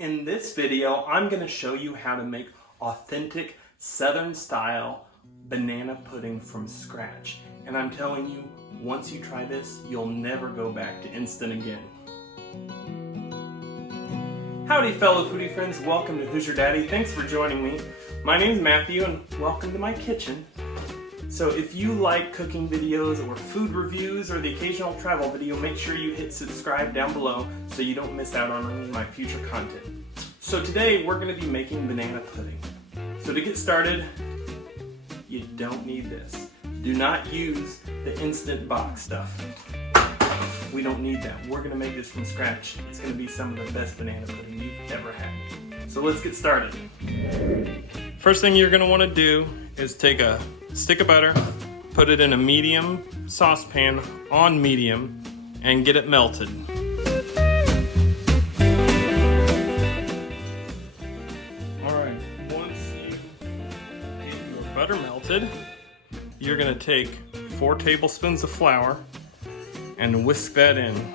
In this video, I'm going to show you how to make authentic Southern style banana pudding from scratch. And I'm telling you, once you try this, you'll never go back to instant again. Howdy fellow foodie friends, welcome to Hoosier Daddy. Thanks for joining me. My name's Matthew and welcome to my kitchen. So if you like cooking videos or food reviews or the occasional travel video, make sure you hit subscribe down below so you don't miss out on any of my future content. So today we're going to be making banana pudding. So to get started, you don't need this. Do not use the instant box stuff. We don't need that. We're going to make this from scratch. It's going to be some of the best banana pudding you've ever had. So let's get started. First thing you're going to want to do is take a stick of butter, put it in a medium saucepan on medium, and get it melted. Alright, once you get your butter melted, you're going to take 4 tablespoons of flour and whisk that in.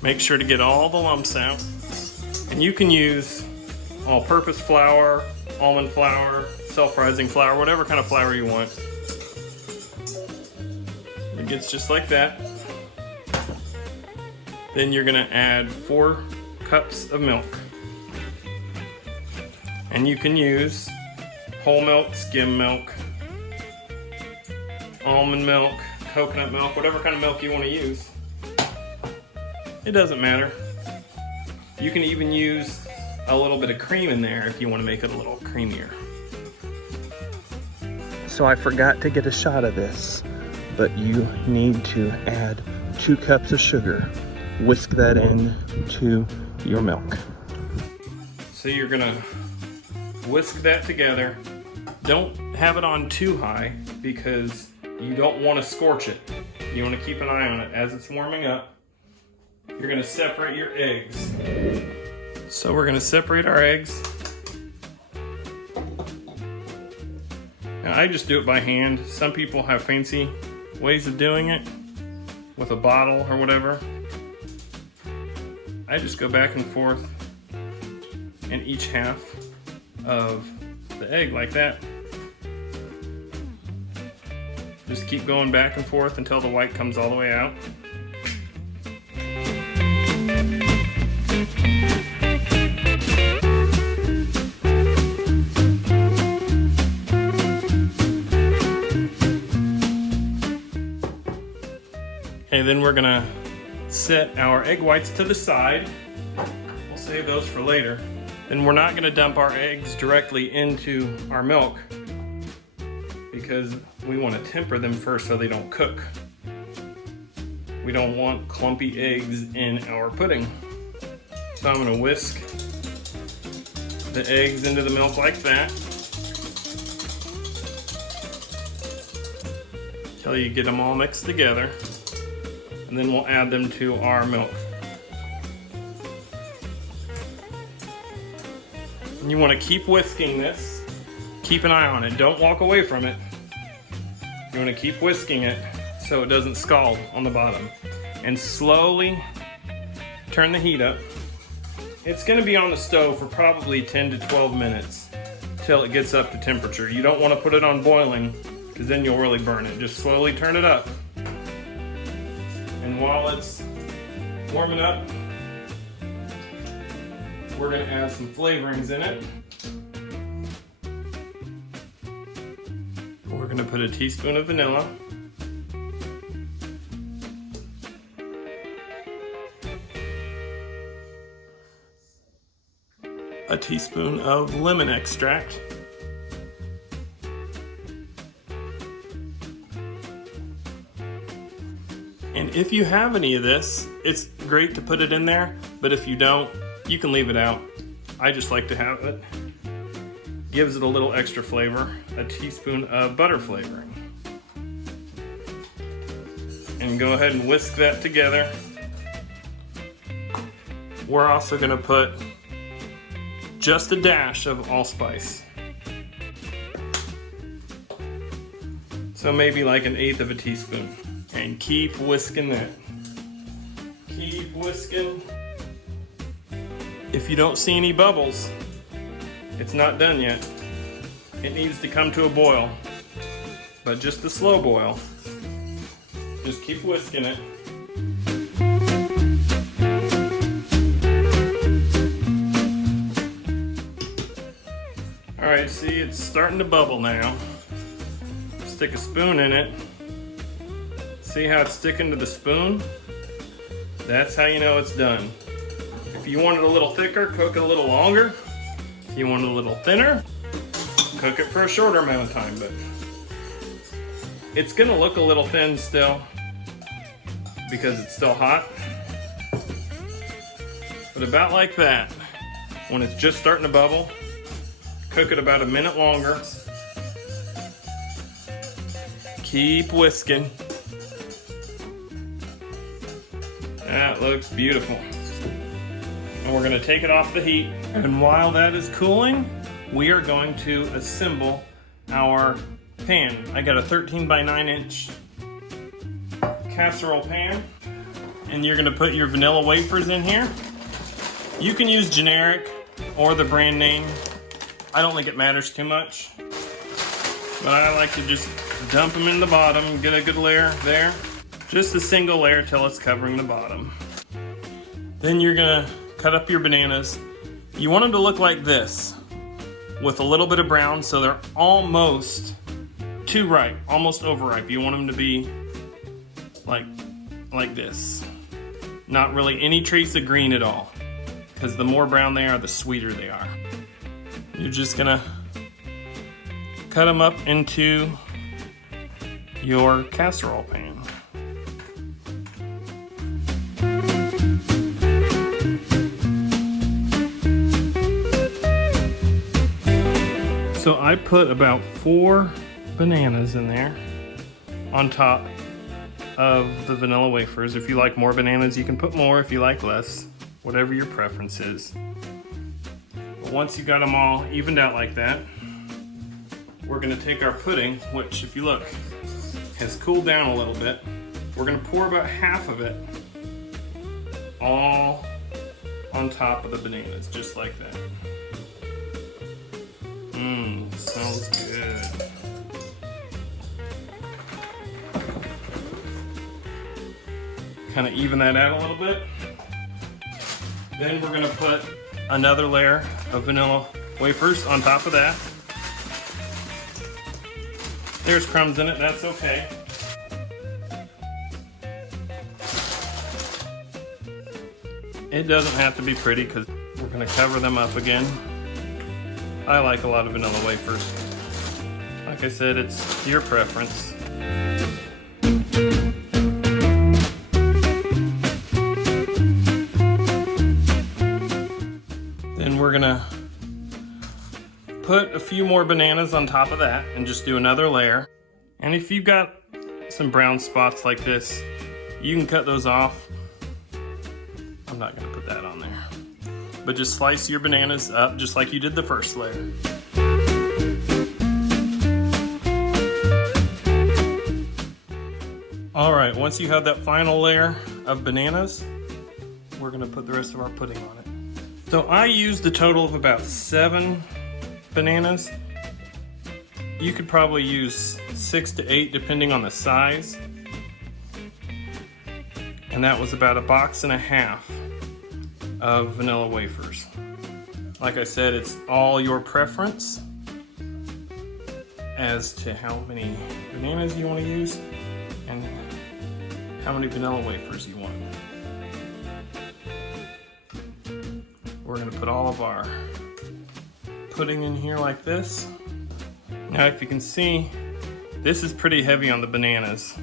Make sure to get all the lumps out. And you can use all-purpose flour, almond flour, self-rising flour, whatever kind of flour you want. It gets just like that. Then you're gonna add 4 cups of milk. And you can use whole milk, skim milk, almond milk, coconut milk, whatever kind of milk you want to use. It doesn't matter. You can even use a little bit of cream in there if you want to make it a little creamier. So I forgot to get a shot of this, but you need to add 2 cups of sugar. Whisk that in to your milk. So you're gonna whisk that together. Don't have it on too high because you don't want to scorch it. You want to keep an eye on it as it's warming up. You're going to separate your eggs. So we're going to separate our eggs. Now I just do it by hand. Some people have fancy ways of doing it with a bottle or whatever. I just go back and forth in each half of the egg like that. Just keep going back and forth until the white comes all the way out. Okay, then we're gonna set our egg whites to the side. We'll save those for later. Then we're not gonna dump our eggs directly into our milk because we want to temper them first so they don't cook. We don't want clumpy eggs in our pudding. So I'm gonna whisk the eggs into the milk like that until you get them all mixed together. And then we'll add them to our milk. And you want to keep whisking this. Keep an eye on it. Don't walk away from it. You want to keep whisking it so it doesn't scald on the bottom. And slowly turn the heat up. It's going to be on the stove for probably 10 to 12 minutes till it gets up to temperature. You don't want to put it on boiling because then you'll really burn it. Just slowly turn it up. And while it's warming up, we're going to add some flavorings in it. We're going to put a teaspoon of vanilla. A teaspoon of lemon extract. And if you have any of this, it's great to put it in there, but if you don't, you can leave it out. I just like to have it. Gives it a little extra flavor. A teaspoon of butter flavoring. And go ahead and whisk that together. We're also going to put just a dash of allspice. So maybe like 1/8 of a teaspoon. And keep whisking that. Keep whisking. If you don't see any bubbles, it's not done yet. It needs to come to a boil, but just a slow boil. Just keep whisking it. All right, see, it's starting to bubble now. Stick a spoon in it. See how it's sticking to the spoon? That's how you know it's done. If you want it a little thicker, cook it a little longer. If you want it a little thinner, cook it for a shorter amount of time, but it's gonna look a little thin still because it's still hot. But about like that, when it's just starting to bubble, cook it about a minute longer. Keep whisking. That looks beautiful. And we're gonna take it off the heat. And while that is cooling, we are going to assemble our pan. I got a 13 by 9 inch casserole pan. And you're gonna put your vanilla wafers in here. You can use generic or the brand name. I don't think it matters too much. But I like to just dump them in the bottom, get a good layer there. Just a single layer till it's covering the bottom. Then you're gonna cut up your bananas. You want them to look like this, with a little bit of brown, so they're almost too ripe, almost overripe. You want them to be like this. Not really any trace of green at all, because the more brown they are, the sweeter they are. You're just gonna cut them up into your casserole pan. So I put about 4 bananas in there on top of the vanilla wafers. If you like more bananas, you can put more. If you like less, whatever your preference is. But once you got them all evened out like that, we're gonna take our pudding, which if you look, has cooled down a little bit. We're gonna pour about half of it all on top of the bananas, just like that. Smells good. Kind of even that out a little bit. Then we're gonna put another layer of vanilla wafers on top of that. There's crumbs in it, that's okay. It doesn't have to be pretty because we're gonna cover them up again. I like a lot of vanilla wafers. Like I said, it's your preference. Then we're gonna put a few more bananas on top of that and just do another layer. And if you've got some brown spots like this, you can cut those off. I'm not gonna put that on there. But just slice your bananas up just like you did the first layer. All right, once you have that final layer of bananas, we're gonna put the rest of our pudding on it. So I used a total of about 7 bananas. You could probably use 6 to 8 depending on the size. And that was about 1.5 boxes of vanilla wafers. Like I said, it's all your preference as to how many bananas you want to use and how many vanilla wafers you want. We're gonna put all of our pudding in here like this. Now if you can see, this is pretty heavy on the bananas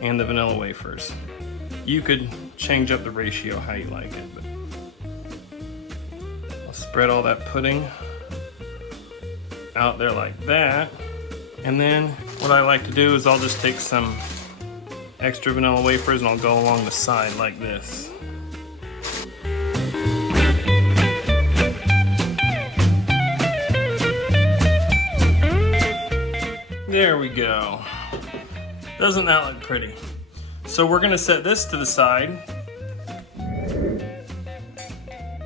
and the vanilla wafers. You could change up the ratio how you like it, but I'll spread all that pudding out there like that. And then what I like to do is I'll just take some extra vanilla wafers and I'll go along the side like this. There we go. Doesn't that look pretty? So we're gonna set this to the side.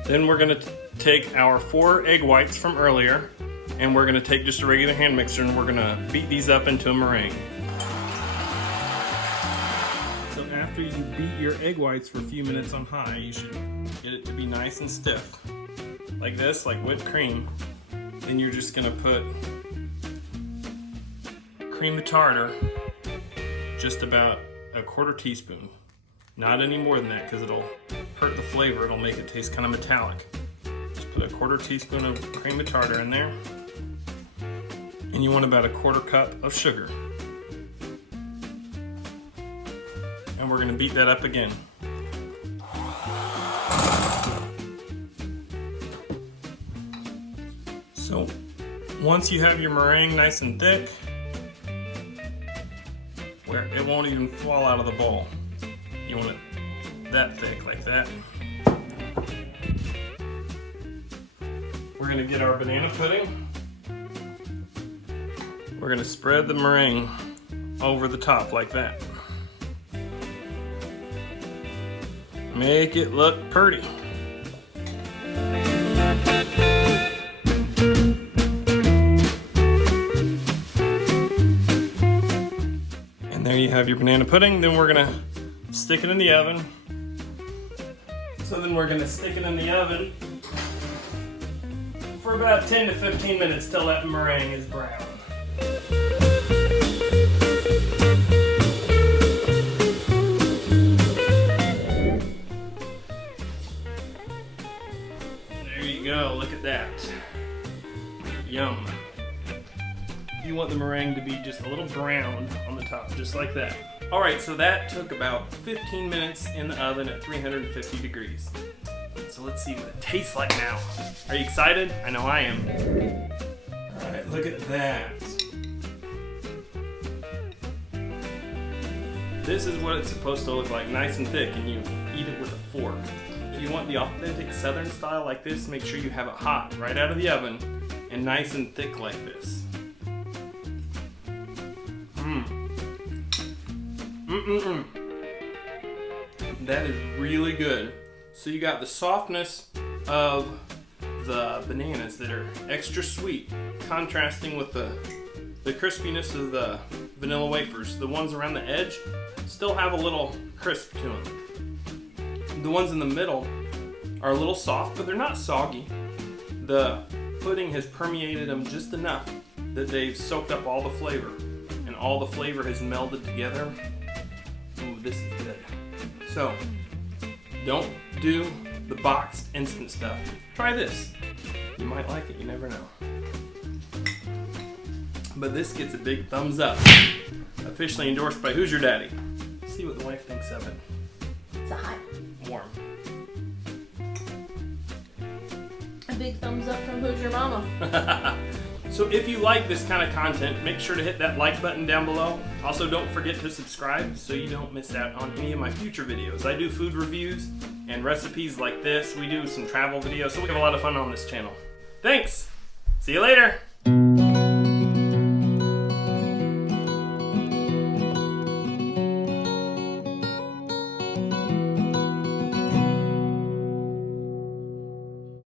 Then we're gonna take our 4 egg whites from earlier, and we're gonna take just a regular hand mixer and we're gonna beat these up into a meringue. So after you beat your egg whites for a few minutes on high, you should get it to be nice and stiff. Like this, like whipped cream. Then you're just gonna put cream of tartar, just about a 1/4 teaspoon. Not any more than that because it'll hurt the flavor, it'll make it taste kind of metallic. Just put a 1/4 teaspoon of cream of tartar in there. And you want about a 1/4 cup of sugar. And we're gonna beat that up again. So once you have your meringue nice and thick, where it won't even fall out of the bowl. You want it that thick, like that. We're gonna get our banana pudding. We're gonna spread the meringue over the top like that. Make it look pretty. And there you have your banana pudding. Then we're gonna stick it in the oven. So then we're gonna stick it in the oven for about 10 to 15 minutes till that meringue is brown. There you go, look at that. Yum. You want the meringue to be just a little browned on the top, just like that. All right, so that took about 15 minutes in the oven at 350 degrees. So let's see what it tastes like now. Are you excited? I know I am. All right, look at that. This is what it's supposed to look like, nice and thick, and you eat it with a fork. If you want the authentic Southern style like this, make sure you have it hot right out of the oven and nice and thick like this. That is really good. So you got the softness of the bananas that are extra sweet, contrasting with the crispiness of the vanilla wafers. The ones around the edge still have a little crisp to them. The ones in the middle are a little soft, but they're not soggy. The pudding has permeated them just enough that they've soaked up all the flavor, and all the flavor has melded together. Ooh, this is good. So, don't do the boxed instant stuff. Try this. You might like it, you never know. But this gets a big thumbs up. Officially endorsed by Hoosier Daddy. See what the wife thinks of it. It's hot. Warm. A big thumbs up from Hoosier Mama. So if you like this kind of content, make sure to hit that like button down below. Also, don't forget to subscribe so you don't miss out on any of my future videos. I do food reviews and recipes like this. We do some travel videos, so we have a lot of fun on this channel. Thanks! See you later!